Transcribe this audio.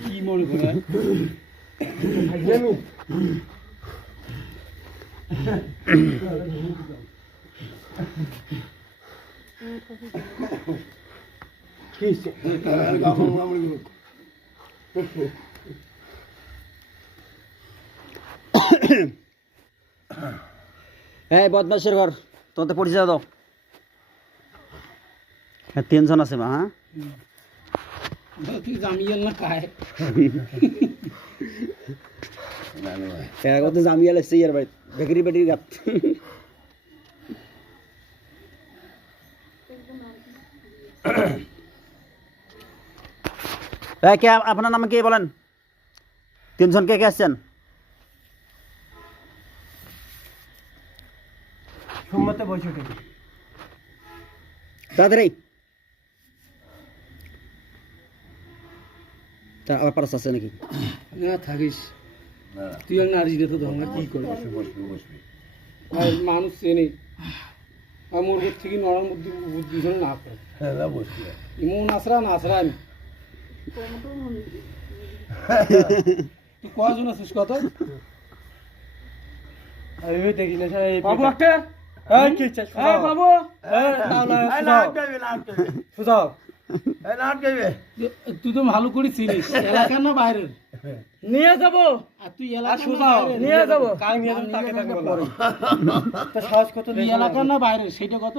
কি মনে করে এই বদমাশের ঘর তোমাদের পরিচয় দাও। হ্যাঁ 3 জন আছে মা। হ্যাঁ তুই জামিয়াল না কায় এরা কত জামিয়াল এসছে ইয়ার ভাই বেকরি বেটির গাত। কে আপনার নাম কি বলেন? 3 জন কে কে আসছেন? সম্মতে বৈঠকে তাড়াতাড়ি তা আবার পারস আছে নাকি? না থাকিস তুই আর নারী তো ধরনা কি করবি মানুষ চেনে আর মোর থেকে নরম বুদ্ধি না করে ইমন আসরা না আসরা আমি তুই কয়জন আছিস কত আমি দেখি না বাবু একটা বাবু তুই তো ভালো করে চিনিস এলাকার না বাইরের নিয়ে যাবো আর তুই নিয়ে যাবো সাহস কত এলাকার না বাইরের সেটা কত